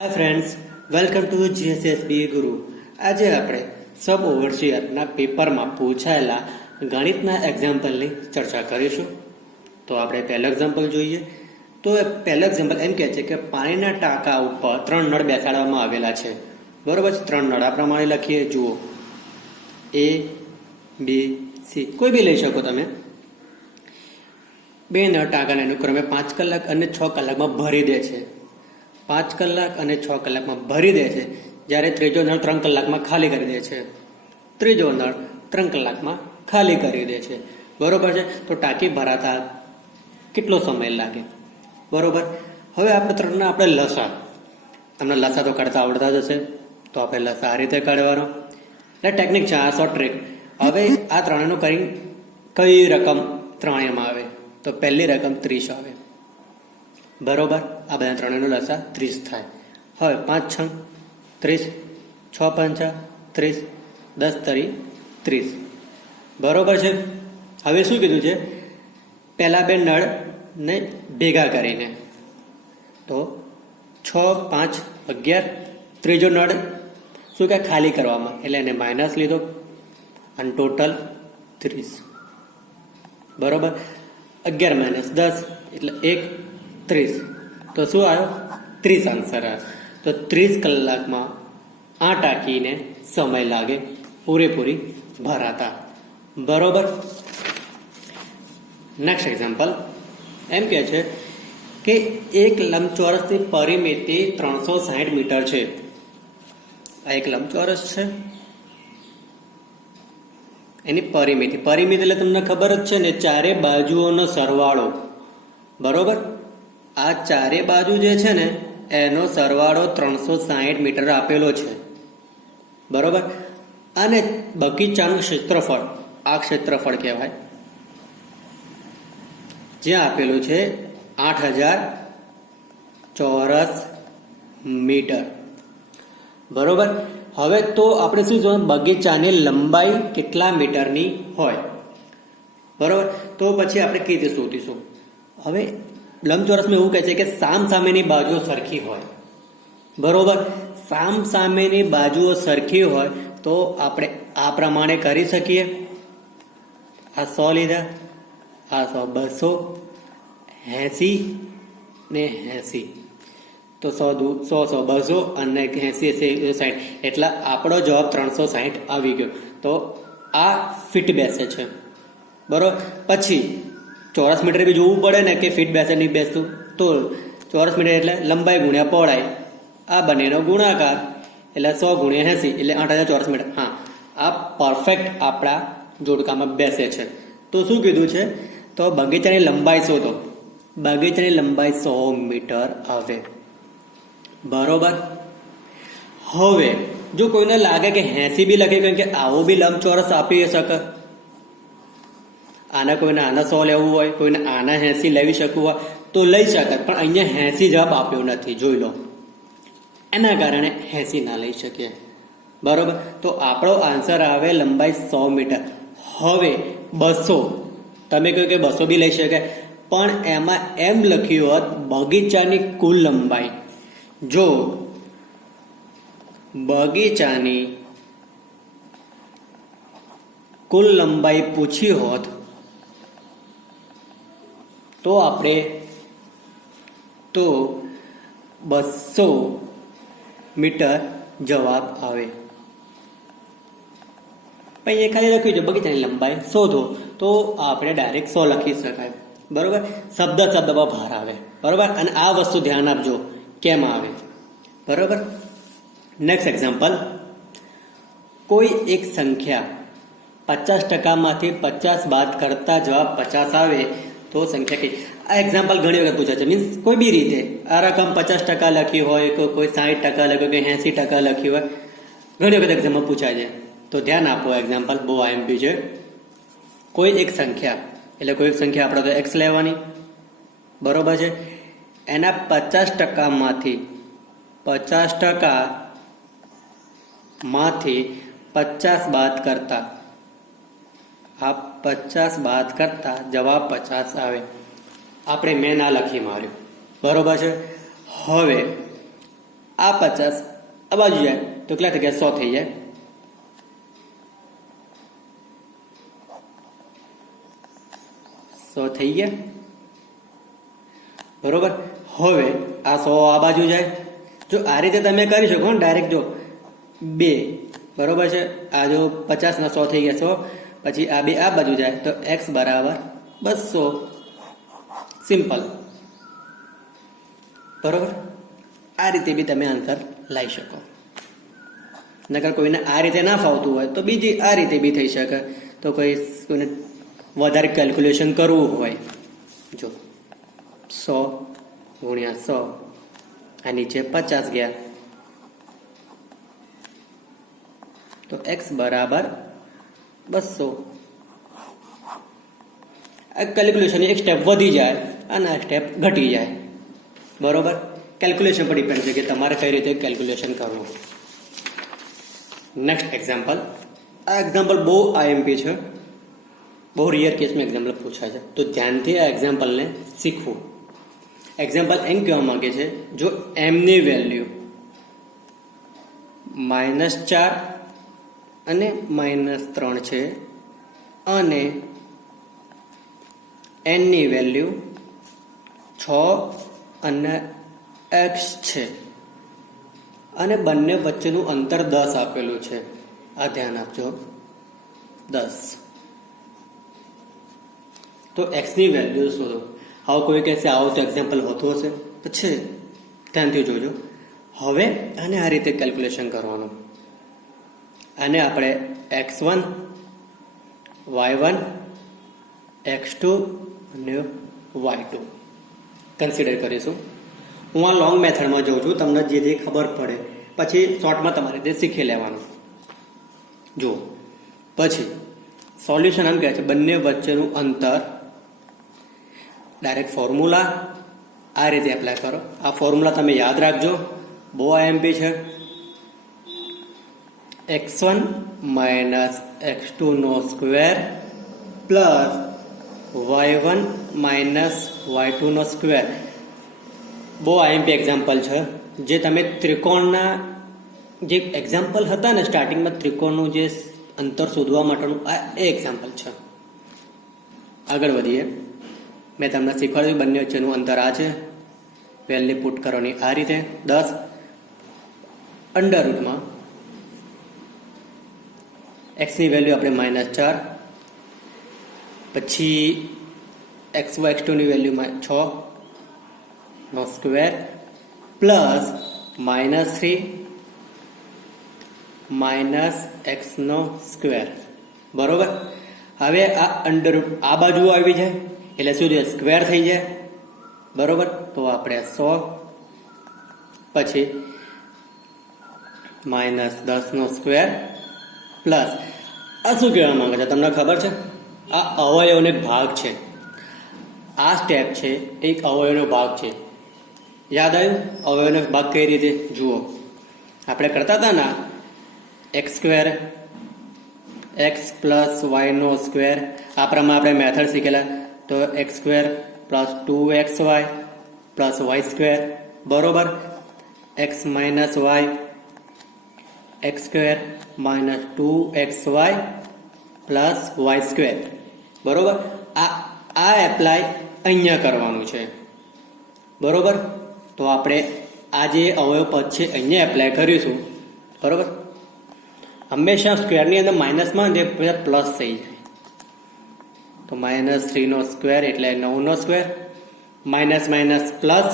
Hi friends, welcome to GSSB Guru. આજે આપણે સબ ઓવરસીયરના પેપરમાં પૂછાયેલા ગણિતના એક્ઝામ્પલની ચર્ચા કરીશું. તો આપણે પહેલું એક્ઝામ્પલ જોઈએ. તો પહેલું એક્ઝામ્પલ એમ કહે છે કે પાણીના ટાંકા ઉપર 3 નળ બેસાડવામાં આવેલા છે. બરોબર છે. 3 નળ આ પ્રમાણે લખીએ. જુઓ, A, B, C કોઈ બી લઈ શકો તમે. 2 નળ ટાંકાને અનુક્રમે 5 કલાક અને 6 કલાકમાં ભરી દે છે. 5 કલાક અને 6 કલાકમાં ભરી દે છે. જ્યારે ત્રીજો નળ 3 કલાકમાં ખાલી કરી દે છે. ત્રીજો નળ 3 કલાકમાં ખાલી કરી દે છે. બરોબર છે. તો ટાંકી ભરાતા કેટલો સમય લાગે? બરોબર. હવે આપણે ત્રણના આપણે લસા, તમને લસા તો કાઢતા આવડતા જ હશે. તો આપણે લસા આ રીતે કાઢવાનો. એટલે ટેકનિક છે, આ શોર્ટ ટ્રીક. હવે આ ત્રણેયનું કરી કઈ રકમ ત્રણેયમાં આવે? તો પહેલી રકમ 30 આવે. બરોબર. આ બધા ત્રણેયનો લસા 30 થાય. હવે 5 6 30, 6 5 30, 10 તરી 30. બરોબર છે. હવે શું કીધું છે? પહેલા બે નળને ભેગા કરીને, તો 6 5 11. ત્રીજો નળ શું કે ખાલી કરવામાં, એટલે એને માઇનસ લીધો અને ટોટલ 30. બરોબર. 11 - 10 એટલે 1 30. તો શું આવ્યો? 30 આન્સર આવ્યો. તો 30 કલાકમાં આ ટાંકીને સમય લાગે પૂરેપૂરી ભરાતા. બરોબર. નેક્સ્ટ એક્ઝામ્પલ એમ કહે છે કે એક લંબચોરસની પરિમિતિ 360 મીટર છે. આ એક લંબચોરસ છે, એની પરિમિતિ એટલે તમને ખબર જ છે ને, ચારે બાજુઓનો સરવાળો. બરોબર. આ ચારે બાજુ જે છે ને એનો સરવાળો 360 મીટર આપેલો છે. બરોબર. અને બગીચાનું ક્ષેત્રફળ, આ ક્ષેત્રફળ કહેવાય, જ્યાં આપેલું છે 8000 ચોરસ મીટર. બરોબર. હવે તો આપણે શું જોવાનું? બગીચાની લંબાઈ કેટલા મીટરની હોય. બરોબર. તો પછી આપણે કઈ રીતે શોધીશું? હવે લંબચોરસમાં એવું કહે છે કે સામસામેની બાજુઓ સરખી હોય. બરોબર. સામસામેની બાજુઓ સરખી હોય તો આપણે આ પ્રમાણે કરી શકીએ. આ 100 લીધા, આ 100 200, 80 ને 80. તો 100 200 અને 80 60, એટલે આપણો જવાબ 360 આવી ગયો. તો આ ફીટ બેસે છે. બરોબર. પછી ચોરસ મીટર બી જોવું પડે ને કે ફીટ બેસે નહીં બેસતું. તો ચોરસ મીટર એટલે લંબાઈ ગુણ્યા પહોળાઈ, આ બંનેનો ગુણાકાર એટલે 100 × 80 એટલે 8000 ચોરસ મીટર. હા, આ પરફેક્ટ આપણા જોડકામાં બેસે છે. તો શું કીધું છે? તો બગીચાની લંબાઈ શોધો. બગીચાની લંબાઈ 100 મીટર આવે. બરોબર. હવે જો કોઈને લાગે કે 80 બી લખે, કારણ કે આવો બી લંબચોરસ આપી શકે, આના કોઈને આના 100 લેવું હોય, કોઈને આના 80 લેવી શકવું હોય તો લઈ શકે, પણ અહીંયા 80 જવાબ આપ્યો નથી, જોઈ લો. એના કારણે 80 ના લઈ શકીએ. બરોબર. તો આપણો આન્સર આવે લંબાઈ 100 મીટર. હવે 200, તમે કહ્યું કે 200 બી લઈ શકાય, પણ એમાં એમ લખ્યું હોત બગીચાની કુલ લંબાઈ. જો બગીચાની કુલ લંબાઈ પૂછી હોત તો આપણે 200 મીટર જવાબ આવે. પછી એ ખાલી લખ્યું છે બગીચાની લંબાઈ શોધો, તો આપણે ડાયરેક્ટ 100 લખી શકાય. બરોબર. શબ્દમાં ભાર આવે. બરોબર. અને આ વસ્તુ ધ્યાન આપજો કેમ આવે. બરોબર. નેક્સ્ટ એક્ઝામ્પલ, કોઈ એક સંખ્યા 50% માંથી 50 બાદ કરતા જવાબ 50 આવે તો સંખ્યા કઈ? આ એક્ઝામ્પલ ઘણી વખત પૂછાય છે. મીન્સ કોઈ બી રીતે આ રકમ 50% લખી હોય, કોઈ 60% લખ્યું, કોઈ 80% લખી હોય, ઘણી વખત એક્ઝામમાં પૂછાય છે. તો ધ્યાન આપો. એક્ઝામ્પલ બહુ આઈએમપી છે. કોઈ એક સંખ્યા, એટલે કોઈ એક સંખ્યા આપણે તો x લેવાની. બરોબર છે. એના 50% માંથી 50 બાદ કરતા, આ 50 બાદ કરતા જવાબ 50 આવે. આપણે મેં ના લખી માર્યું. બરોબર છે. હવે આ 50 આ બાજુ જાય તો કેટલા થઈ ગયા? 100 થઈ જાય. 100 થઈ ગયા. બરોબર. હવે આ 100 આ બાજુ જાય. જો આ રીતે તમે કરી શકો ને ડાયરેક્ટ, જો 2 બરોબર છે, આ જો 50 ના 100 થઈ ગયા 100, પછી આ 2 આ બાજુ જાય તો x બરાબર 200. સિમ્પલ. બરોબર. આ રીતે બી તમે આન્સર લાવી શકો. નકર કોઈને આ રીતે ના ફાવતું હોય તો બીજી આ રીતે બી થઈ શકે. તો કોઈને વધારે કેલ્ક્યુલેશન કરવું હોય, જો 100 ગુણ્યા 100, આ નીચે 50 ગયા તો x બરાબર 200. આ કેલ્ક્યુલેશન એક સ્ટેપ વધી જાય અને આ સ્ટેપ ઘટી જાય. બરોબર. કેલ્ક્યુલેશન પર ડિપેન્ડ છે કે તમારે કઈ રીતે કેલ્ક્યુલેશન કરવું. Next example. આ એક્ઝામ્પલ બહુ આઈએમપી છે, બહુ રિયર કેસમાં એક્ઝામ્પલ પૂછાય છે, તો ધ્યાનથી આ એક્ઝામ્પલને શીખવું. એક્ઝામ્પલ એમ કહેવા માંગે છે, જો એમની વેલ્યુ -4 અને -3 છે અને એનની વેલ્યુ 6 અને x છે અને બંને વચ્ચેનું અંતર 10 આપેલું છે. આ ધ્યાન આપજો, 10. તો x ની વેલ્યુ શોધો. હવે કોઈ કહેશે આવું તો એક્ઝામ્પલ હોતું હશે, તો છે, ધ્યાનથી જોજો. હવે આને આ રીતે કેલ્ક્યુલેશન કરવાનું. આને આપણે x1 y1 x2 અને y2 કન્સિડર કરીશું. હું આ લોંગ મેથડમાં જોઉં છું, તમને જે જે ખબર પડે પછી શોર્ટમાં તમારે તે શીખી લેવાનું. જુઓ, પછી સોલ્યુશન એમ કહે છે બંને વચ્ચેનું અંતર. ડાયરેક્ટ ફોર્મ્યુલા આ રીતે એપ્લાય કરો. આ ફોર્મ્યુલા તમે યાદ રાખજો, બહુ આઈએમપી છે. x1 - x2 નો સ્ક્વેર પ્લસ y1 - y2 નો સ્ક્વેર. બહુ આઈએમપી એક્ઝામ્પલ છે. જે તમે ત્રિકોણના જે એક્ઝામ્પલ હતા ને સ્ટાર્ટિંગમાં, ત્રિકોણનું જે અંતર શોધવા માટેનું આ એ એક્ઝામ્પલ છે. આગળ વધીએ. મેં તમને શીખવાડ્યું બંને વચ્ચેનું અંતર આ છે. વેલ્યુ પુટ કરવાની આ રીતે 10 અંડર રૂટમાં એક્સની વેલ્યુ આપણે -4, પછી x1 x2 ની વેલ્યુ 6 નો સ્ક્વેર પ્લસ -3 - x નો સ્ક્વેર. બરોબર. હવે આ અંડર રૂટ આ બાજુ આવી જાય એટલે શું છે? સ્ક્વેર થઈ જાય. બરોબર. તો આપણે 100 પછી -10 નો સ્ક્વેર પ્લસ આ શું કહેવા માંગે છે તમને ખબર છે? આ અવયવનો ભાગ છે. આ સ્ટેપ છે એક અવયવનો ભાગ છે. યાદ આવ્યું? અવયવનો ભાગ કઈ રીતે? જુઓ, આપણે કરતા હતા ને x² x + y નો સ્ક્વેર. આ પ્રમાણે આપણે મેથડ શીખેલા. તો x² + 2xy + y². બરોબર. x - y x² - 2xy + y². બરોબર. આ એપ્લાય અહીંયા કરવાનું છે. બરોબર. તો આપણે આ જે અવયવ પદ છે અહીંયા એપ્લાય કરીશું. બરોબર. હંમેશા સ્ક્વેરની અંદર માઇનસમાં જે પ્લસ થઈ જાય. તો -3 નો સ્ક્વેર એટલે 9 નો square, minus minus plus.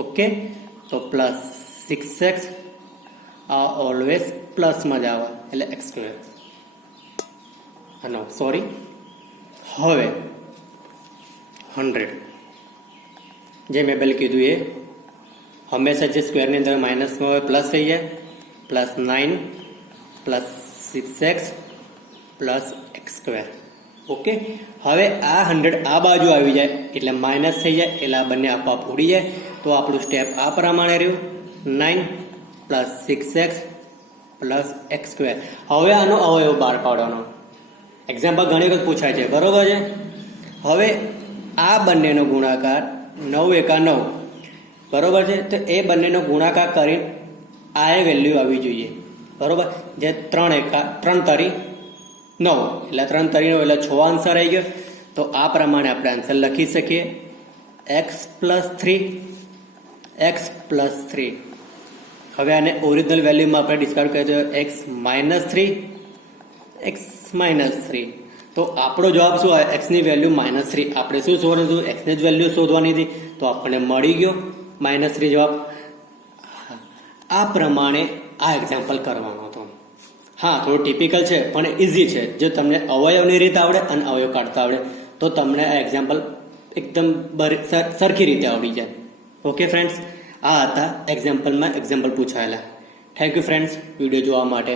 Okay. તો પ્લસ 6x. આ ઓલવેઝ પ્લસમાં જ આવે એટલે x². નો સોરી. હવે 100 જે મેં પહેલાં કીધું એ હંમેશા જે સ્ક્વેરની અંદર માઇનસમાં હોય પ્લસ થઈ જાય. +9 + 6x + x². ઓકે. હવે આ 100 આ બાજુ આવી જાય એટલે માઇનસ થઈ જાય એટલે આ બંને આપોઆપ ઉડી જાય. તો આપણું સ્ટેપ આ પ્રમાણે રહ્યું, 9 + 6x + x². હવે આનો અવયવ બહાર પાડવાનો. એક્ઝામ્પલ ઘણી વખત પૂછાય છે. બરોબર છે. હવે આ બંનેનો ગુણાકાર 9 × 9. બરોબર છે. તો એ બંનેનો ગુણાકાર કરી આ એ વેલ્યુ આવી જોઈએ, બરોબર. જે 3 એકા 3 તરી 9 એટલે 3 તરી 9 એટલે 6 આન્સર આવી ગયો. તો આ પ્રમાણે આપણે આન્સર લખી શકીએ x પ્લસ 3. હવે આને ઓરિજિનલ વેલ્યુમાં આપણે ડિસ્કાઉન્ટ કરીએ તો x માઇનસ 3. તો આપણો જવાબ શું આવે? x ની વેલ્યુ -3. આપણે શું શોધવાનું હતું? x ની જ વેલ્યુ શોધવાની હતી, તો આપણને મળી ગયો -3 જવાબ. આ પ્રમાણે આ એક્ઝામ્પલ કરવાનો હતો. હા, થોડું ટિપિકલ છે પણ ઇઝી છે. જો તમને અવયવની રીત આવડે અને અવયવ કાઢતા આવડે તો તમને આ એક્ઝામ્પલ એકદમ સરખી રીતે આવડી જાય. ઓકે ફ્રેન્ડ્સ, આ હતા એક્ઝામ્પલ પૂછાયેલા. થેન્ક યુ ફ્રેન્ડ્સ વિડીયો જોવા માટે.